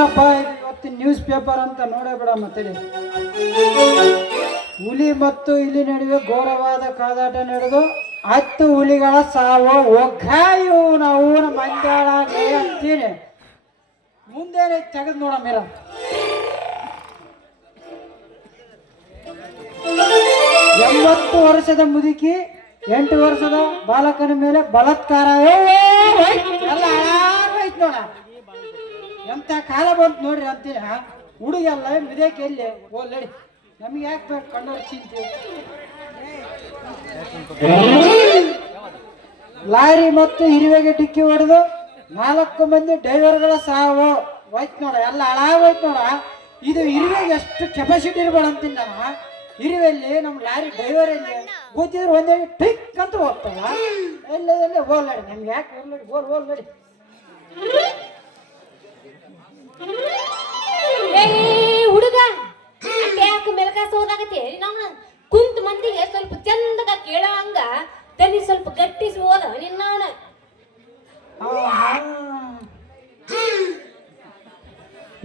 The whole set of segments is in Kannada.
ಏನಪ್ಪ ಇವತ್ತಿನ ನ್ಯೂಸ್ ಪೇಪರ್ ಅಂತ ನೋಡೇ ಬಿಡ ಮತ್ತೆ ಹುಲಿ ಮತ್ತು ಇಲಿ ನಡುವೆ ಘೋರವಾದ ಕಾದಾಟ ನಡೆದು 10 ಹುಲಿಗಳ ಸಾವು ಒಗ್ಗಾಯು ನಾವು ಮಂಡ್ಯಾಳ ಅಂತೀನಿ ಮುಂದೇನೆ ತೆಗೆದು ನೋಡ ಮೇರ 80 ವರ್ಷದ ಮುದುಕಿ 8 ವರ್ಷದ ಬಾಲಕನ ಮೇಲೆ ಬಲಾತ್ಕಾರ ಎಲ್ಲ ಹಾಳಾಗೋಯ್ತು ನೋಡ ಎಂತ ಕಾಲ ಬಂತು ನೋಡ್ರಿ ಅಂತೀರ ಹುಡುಗಲ್ಲ ಮಿದೇಕೆ ಎಲ್ಲಿ ಓಲ್ಡಿ ನಮಗೆ ಯಾಕೆ ಬೇಕು ಕಣ್ಣವ್ರ ಚಿಂತೆ ಲಾರಿ ಮತ್ತು ಇರುವೆಗೆ ಡಿಕ್ಕಿ ಹೊಡೆದು 4 ಮಂದಿ ಡ್ರೈವರ್ಗಳ ಸಾವು ಹೋಯ್ತು ನೋಡ ಎಲ್ಲ ಹಾಳಾಗೋಯ್ತು ನೋಡ ಇದು ಇರುವೆಗೆ ಎಷ್ಟು ಕೆಪಾಸಿಟಿ ಇರ್ಬೇಡ ಅಂತೀನಿ ನಾನು ಇರುವೆಲ್ಲಿ ನಮ್ಮ ಲಾರಿ ಡ್ರೈವರ್ ಎಲ್ಲಿ ಕೂತಿದ್ರೆ ಒಂದೇ ಟಿಕ್ ಅಂತ ಹೋಗ್ತಲ್ಲ ಎಲ್ಲದಲ್ಲೇ ಓಲ್ಲಾಡಿ ನಮ್ಗೆ ಯಾಕೆ ಓಲ್ಲಾಡಿ ಓಲ್ಲಾಡಿ ಹುಡುಗ ಯಾಕೆ ಮೆಲಕಾಸ ಹೋದಾಗತ್ತೆ ನಮ್ಮ ಕುಂತ ಮಂದಿಗೆ ಸ್ವಲ್ಪ ಚಂದಗ ಕೇಳಂಗ ತನಿ ಸ್ವಲ್ಪ ಗಟ್ಟಿಸಿ ಹೋದ ನಿನ್ನವನ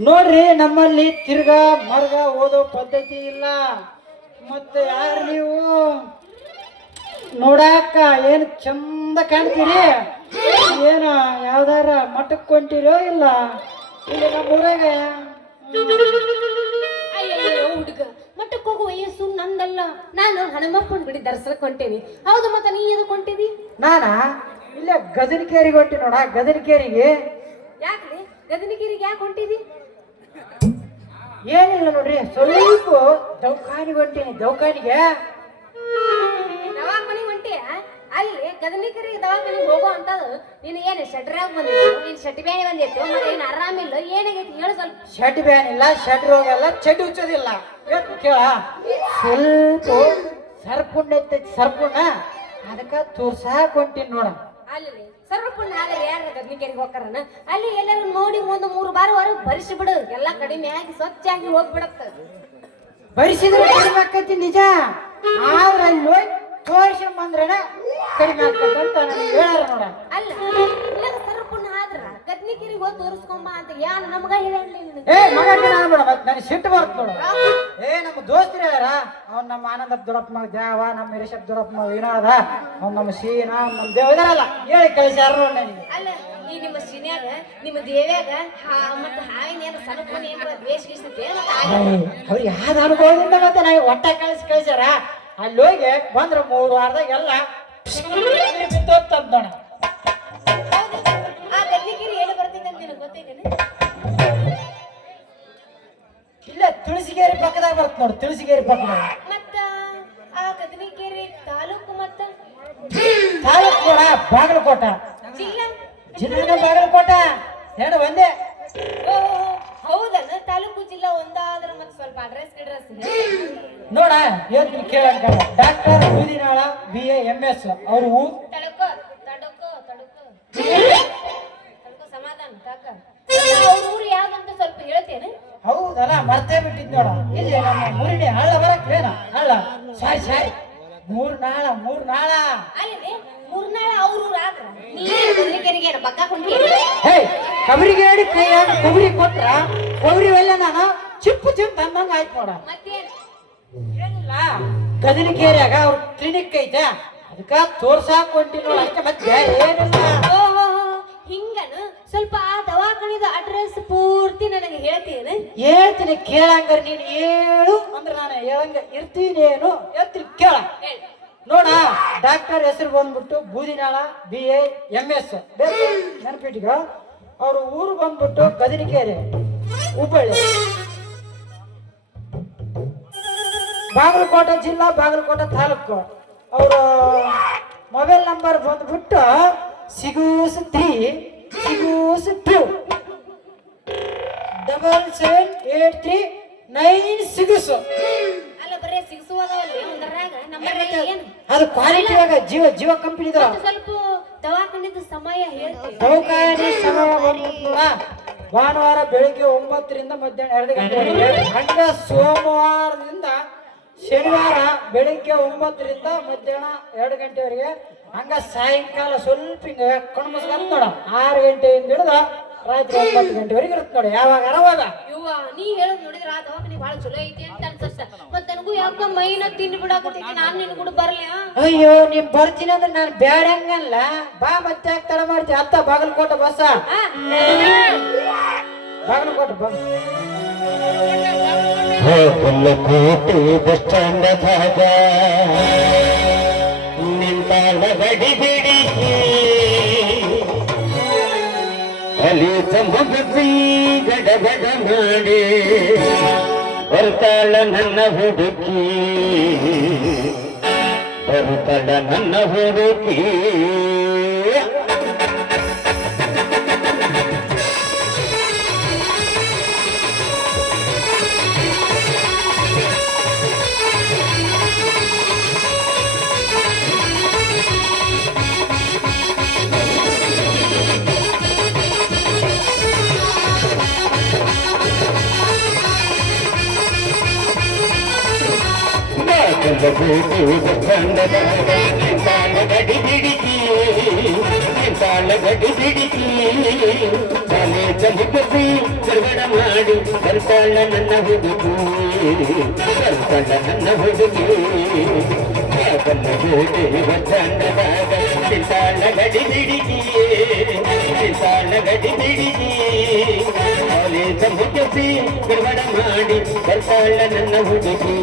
ನೋಡ್ರಿ ನಮ್ಮಲ್ಲಿ ತಿರ್ಗಾ ಮರ್ಗ ಓದೋ ಪದ್ಧತಿ ಇಲ್ಲ ಮತ್ತೆ ಯಾರು ನೀವು ನೋಡಾಕ ಏನು ಚಂದ ಕಾಣ್ತೀರಿ ಏನು ಯಾವ್ದಾರ ಮಠಕ್ಕೆ ಕೊಂಟಿರೋ ಇಲ್ಲ ಇಲ್ಲಿ ನಮ್ಮೂರಾಗ ಅಯ್ಯೋ ಹುಡುಗ ಮಠಕ್ಕೆ ಹೋಗುವ ವಯಸ್ಸು ನಂದಲ್ಲ ನಾನು ಹನುಮಪ್ಪನ ಬಿಡಿ ದರ್ಶನಕ್ಕೆ ಹೊಂಟೇನಿ ಹೌದು ಮತ್ತೆ ನೀ ಎದಕ್ಕೆ ಹೊಂಟಿದಿ ನಾನಾ ಇಲ್ಲೇ ಗದನಕೇರಿಗೆ ಹೊಂಟಿ ನೋಡ ಗದನಕೇರಿಗೆ ಯಾಕ್ರಿ ಗದನಗಿರಿಗೆ ಯಾಕೆ ಹೊಂಟಿದಿ ಏನಿಲ್ಲ ನೋಡ್ರಿ ಸ್ವಲ್ಪ ದೌಖಾನಿಗೆ ಹೊಂಟೀನಿ ದೌಖಾನಿಗೆ ದವಾಖಾನಿಗೆ ಹೊಂಟಿಯ ಅಲ್ಲಿ ಗದನಗಿರಿಗೆ ದವಾಖಾನಿಗೆ ಹೋಗೋ ಅಂತದು ನೀನು ಏನು ಶೆಟ್ರಾಗ ಬಂದಿತ್ತು ನೀನು ಶೆಟ್ಟಿ ಬ್ಯಾನಿ ಬಂದಿತ್ತು ಮತ್ತೆ ಏನು ಆರಾಮಿಲ್ಲ ಏನಾಗೈತಿ ಹೇಳು ಸ್ವಲ್ಪ ಶೆಟ್ ಬ್ಯಾನ್ ಇಲ್ಲ ಶೆಟ್ ರೋಗ ಇಲ್ಲ ಚೆಡ್ ಹುಚ್ಚೋದಿಲ್ಲ ಕೇಳ ಸ್ವಲ್ಪ ಸರ್ಪುಣ್ಣ ಐತೈತಿ ಸರ್ಪುಣ್ಣ ಅದಕ್ಕೆ ತೋರ್ಸಾಕ ಹೊಂಟೀನಿ ನೋಡ ಅಲ್ಲಿ ಸರ್ವಪುಣ್ಣ ಆದರೆ ಯಾರು ಗದನಗಿರಿಗೆ ಹೋಗ್ತಾರನ ಅಲ್ಲಿ ಎಲ್ಲರೂ ನೋಡಿ ಒಂದು 3 ಬಾರ ಹೊರಗೆ ಬರಿಸಿ ಬಿಡು ಎಲ್ಲ ಕಡಿಮೆ ಆಗಿ ಸ್ವಚ್ಛಾಗಿ ಹೋಗ್ಬಿಡತ್ತ ಬರಿಸಿದ್ರೆ ಕಡಿಮೆ ಆಕೈತಿ ನಿಜ ಆದ್ರೆ ಅಲ್ಲಿ ಹೋಗಿ ತೋರ್ಸಂಬಂದ್ರನ ಕಡಿಮೆ ಆಕೈತಿ ಅಂತ ನನಗೆ ಹೇಳಾರ ನೋಡ ಅಲ್ಲ ಇಲ್ಲ ಸರ್ವಪುಣ್ಣ ಆದ್ರ ಗದನಗಿರಿಗೆ ಹೋಗಿ ತೋರಿಸ್ಕೊಂಬ ಅಂತ ಯಾರು ನಮಗ ಹೇಳಲಿ ಏ ಮಗ ನಾನು ನೋಡ ಮತ್ತೆ ನನಗೆ ಸಿಟ್ಟು ಬರುತ್ತೆ ನೋಡ ನಮ್ಮ ದೋಸ್ತಿರ ಯಾರ ಅವ್ನು ನಮ್ಮ ಆನಂದಪ್ಪ ದೊಡ್ಡಪ್ಪ ಮಗ ದ್ಯಾವ ನಮ್ಮ ಹಿರೇಶಪ್ಪ ದೊಡ್ಡಪ್ಪ ಮಗ ವಿನೋದ ಅವ್ನು ನಮ್ಮ ಸೀನಾ ನಮ್ಮ ದೇವ ಇದಾರಲ್ಲ ಹೇಳಿ ಕಳಿಸ್ಯಾರ ನೋಡಿ ನನಗೆ ಅಲ್ಲ ಈ ನಿಮ್ಮ ಸಿನ್ಯಾಗ ನಿಮ್ಮ ದೇವ್ಯಾಗ ಮತ್ತೆ ಹಾವಿನ ಏನು ಸಣ್ಣ ಏನಾರ ದ್ವೇಷ ಗೀಸ್ತೈತೆ ಅವ್ರು ಯಾವ್ದು ಅನುಭವದಿಂದ ಮತ್ತೆ ನಾವು ಒಟ್ಟ ಕಳಿಸ್ಯಾರ ಅಲ್ಲಿ ಹೋಗಿ ಬಂದ್ರೆ 3 ವಾರದಾಗ ಎಲ್ಲ ಬಿತ್ತೋತ್ತಂತ ನೋಡ ಆ ಗದನಗಿರಿ ಏನು ಬರ್ತಿದೆ ಅಂತ ನಿನಗೆ ಗೊತ್ತೈತೇನೆ ಇಲ್ಲ ತುಳಸಿಗೇರಿ ಪಕ್ಕದಾಗ ಬರ್ತ ನೋಡಿ ತುಳಸಿಗೇರಿ ಪಕ್ಕದಾಗ ಮತ್ತ ಆ ಗದನಗಿರಿ ತಾಲೂಕು ಮತ್ತ ತಾಲೂಕು ಕೂಡ ಬಾಗಲಕೋಟ ಜಿಲ್ಲಾ ಜಿಲ್ಲೆನ ಬಾಗಲಕೋಟ ಎರಡು ಒಂದೇ ಹೌದನ ತಾಲೂಕು ಜಿಲ್ಲಾ ಒಂದಾದ್ರ ಮತ್ತೆ ಸ್ವಲ್ಪ ಅಡ್ರೆಸ್ ನೋಡ ಹೇಳ್ತೀನಿ ಕೇಳಂಕ ಡಾಕ್ಟರ್ ಬೂದಿನಾಳ BA MS ಅವ್ರು ತಡಕೋ ತಡಕೋ ತಡಕೋ ತಡಕೋ ಸಮಾಧಾನ ತಾಕ ಅವ್ರ ಊರು ಯಾವ್ದಂತ ಸ್ವಲ್ಪ ಹೇಳ್ತೇನೆ ಹೌದಲ್ಲ ಮರ್ತೇ ಬಿಟ್ಟಿದ್ ನೋಡ ಇಲ್ಲಿ ನಮ್ಮ ಮುರಿಣಿ ಹಳ್ಳ ಬರಕ್ಲೇನ ಹಳ್ಳ ಸಾರಿ ಮೂರ್ನಾಳ ಅಲ್ಲಿ ಮೂರ್ನಾಳ ಅವ್ರ ಊರು ಆದ್ರ ನೀನು ಗದನಗಿರಿಗೆ ಬಗ್ಗ ಕೊಂಡಿ ಹೇ ಕಬರಿಗೇಡಿ ಕೈಯಾಗ ಕೊಬ್ಬರಿ ಕೊಟ್ರ ಕೊಬ್ಬರಿ ಎಲ್ಲ ನಾನು ಚಿಪ್ಪು ತಂದಂಗ ಆಯ್ತು ನೋಡ ಮತ್ತೇನು ಏನಿಲ್ಲ ಗದನಕೇರಿಯಾಗ ಅವ್ರ ಕ್ಲಿನಿಕ್ ಐತೆ ಅದಕ್ಕ ತೋರ್ಸಾಕ್ ಹೊಂಟಿ ನೋಡ ಅಷ್ಟೇ ಮತ್ತೆ ಏನಿಲ್ಲ ಓಹೋ ಹಿಂಗನ ಸ್ವಲ್ಪ ಆ ದವಾಖಾನಿದ ಅಡ್ರೆಸ್ ಪೂರ್ತಿ ನನಗೆ ಹೇಳ್ತೀನಿ ಕೇಳಂಗಾರ ನೀನು ಹೇಳು ಅಂದ್ರೆ ನಾನು ಹೇಳಂಗ ಇರ್ತೀನೇನು ಹೇಳ್ತೀನಿ ಕೇಳ ನೋಡ ಡಾಕ್ಟರ್ ಹೆಸರು ಬಂದ್ಬಿಟ್ಟು ಬೂದಿನಾಳ BA MS ನೆನಪಿಟ್ಟಿಗ ಅವ್ರ ಊರು ಬಂದ್ಬಿಟ್ಟು ಗದನಕೇರಿ ಹುಬ್ಬಳ್ಳಿ ಬಾಗಲಕೋಟೆ ಜಿಲ್ಲಾ ಬಾಗಲಕೋಟೆ ತಾಲೂಕು ಅವರ ಮೊಬೈಲ್ ನಂಬರ್ ಬಂದ್ಬಿಟ್ಟು 663778396 ಅಲ್ಲ ಬರೇ ಸಿಗಿಸುವುದವಲ್ಲಿ ಒಂದರಾಗ ನಂಬರ್ ಏನು ಅದು ಕ್ವಾಲಿಟಿ ಜೀವ ಕಂಪನಿ ಸ್ವಲ್ಪ ದವಾಖಾನೆದು ಸಮಯ ಹೇಳ್ತೀನಿ ದವಾಖಾನೆ ಸಮಯ ಬಂದ್ಬಿಟ್ಟು ಭಾನುವಾರ ಬೆಳಿಗ್ಗೆ 9 ರಿಂದ ಮಧ್ಯಾಹ್ನ 2 ಗಂಟೆವರೆಗೆ ಹಂಗ ಸೋಮವಾರದಿಂದ ಶನಿವಾರ ಬೆಳಿಗ್ಗೆ 9 ರಿಂದ ಮಧ್ಯಾಹ್ನ 2 ಗಂಟೆವರೆಗೆ ಹಂಗ ಸಾಯಂಕಾಲ ಸ್ವಲ್ಪ ಹಿಂಗ ಕಣ್ಮಸ್ಕಂತ ನೋಡ 6 ಗಂಟೆಯಿಂದ ಹಿಡಿದ ರಾತ್ರಿ 9 ಗಂಟೆವರೆಗೆ ಇರುತ್ತೆ ನೋಡಿ, ಯಾವಾಗ ಅರವಾಗ. ಇವ್ವ ನೀ ಹೇಳೋದ್ ನೋಡಿದ್ರ ಆ ದವಾಖಾನೆ ಬಾಳ ಚಲೋ ಐತಿ ಅಂತ ಅನ್ಸತ್ತ. ಮತ್ತ ನನಗೂ ಯಾಕ ಮೈನ ತಿಂಡಿ ಬಿಡಾಕತ್ತೈತಿ, ನಾನ್ ನಿನ್ ಕೂಡ ಬರ್ಲಿ. ಅಯ್ಯೋ ನೀನ್ ಬರ್ತೀನಿ ಅಂದ್ರೆ ನಾನು ಬ್ಯಾಡ ಹಂಗಲ್ಲ. ಬಾ ಮತ್ತೆ ಯಾಕೆ ತಡ ಮಾಡ್ತಿ? ಅತ್ತ Bagalkot bus, Bagalkot bus. Bagalkot bus ಸ್ಟ್ಯಾಂಡದಾಗ ನಿಂತಾಳ ಗಡಿ ಬಿಡಿ ಅಲ್ಲಿ ಮುಗಿಸಿ ಗಡಬಡ ಮಾಡಿ ಬರ್ತಾಳ ನನ್ನ ಹುಡುಕಿ, ಬರ್ತಾಳ ನನ್ನ ಹುಡುಕಿ. ಗಡಿ ಬಿಡಿಕಿ ನಿಂತಾಳ ಗಡಿ ಬಿಡಿಕಿ ಕಾಲೇಜ ಮುಗಿಸಿ ಗರ್ಗಡ ಮಾಡಿ ಬರ್ತಾಳ ನನ್ನ ಹುಡುಗಿ, ಬರ್ತಾಳ ನನ್ನ ಹುಡುಗಿ. ಚಂದದಾಗ ನಿಂತಾಳ ಗಡಿ ಬಿಡಿಕಿ, ನಿಂತಾಳ ಗಡಿ ಬಿಡಿಕಿ ಕಾಲೇಜ ಮುಗಿಸಿ ಗರ್ಗಡ ಮಾಡಿ ಬರ್ತಾಳ ನನ್ನ ಹುಡುಗಿ,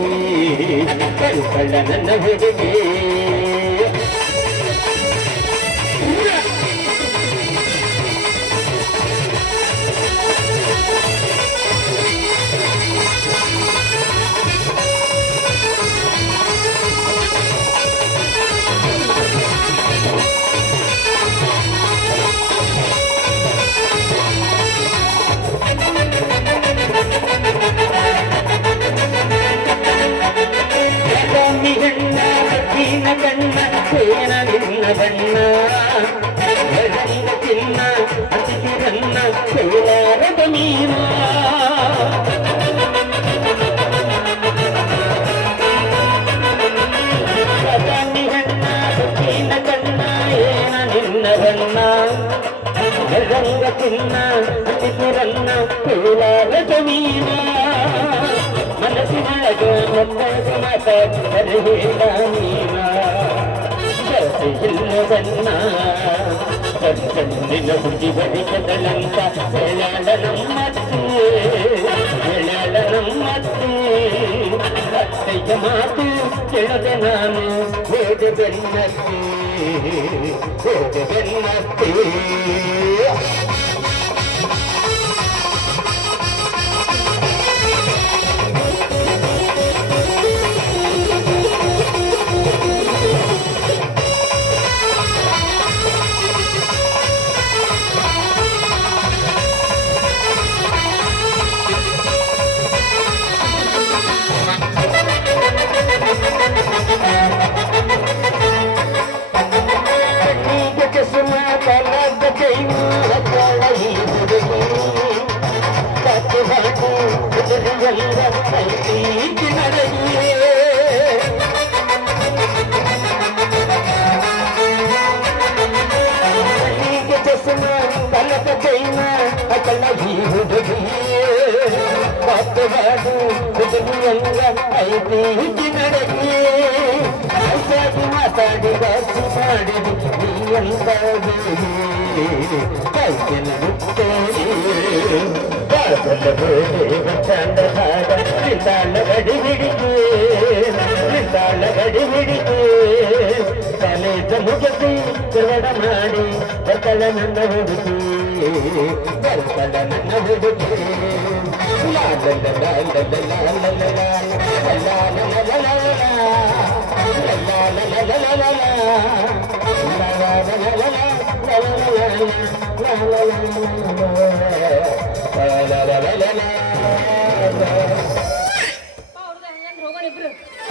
ಬರ್ತಾಳ ನನ್ನ ಹುಡುಗಿ. ಕಣ್ಣ ಸೇನ ನಿನ್ನ ಬಣ್ಣ ಗಜಂಗ ಚಿನ್ನ ಅತಿಥಿರನ್ನ ಸೇಲಾರದ ಮೀನ ಗಜಂಗ ಸೇನ ಕಣ್ಣ ಏನ ನಿನ್ನ ಬಣ್ಣ ಗಜಂಗ ಚಿನ್ನ ಅತಿಥಿರನ್ನ ಸೇಲಾರದ ಮೀನ ಮನಸ್ಸಿನೊಳಗೆ ನನ್ನದು ಮಾತಾಡಿದರೆ ಹೇಳ ನೀನ ಇಲ್ಲವನ್ನ ಕಣ್ಣಿನ ಹುಡಿ ಬರಿಕದಳಂತ ಹೇಳಾಳ ನಮ್ಮತ್ತೆ, ಹೇಳಾಳ ನಮ್ಮತ್ತೆ. ಅತ್ತೆಯ ಮಾತು ಕೇಳದೆ ನಾನು ಹೋದೆ ಬೆನ್ನತ್ತೆ, ಹೋದೆ ಬೆನ್ನತ್ತೆ. ಮಾತಾಡಿ ಬಾಸಿ ಮಾಡಿ ನೀಯಂತ ಕೈಗೆಲ್ಲ ಮುಟ್ಟೇರಿ ಚಂದದಾಗ ನಿಂತಾಳ ಗಡಿ ಬಿಡಿಗೆ, ನಿಂತಾಳ ಗಡಿ ಬಿಡಿಗೆ ಕಾಲೇಜ ಮುಗಿಸಿ ತಿರುಗಡ ಮಾಡಿ ಬರ್ತಾಳ ನನ್ನ ಹುಡುಗಿ, ಬರ್ತಾಳ ನನ್ನ ಹುಡುಗಿ.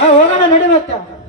ಹೋಗೋಣ ನಡಿ ಮತ್ತೆ.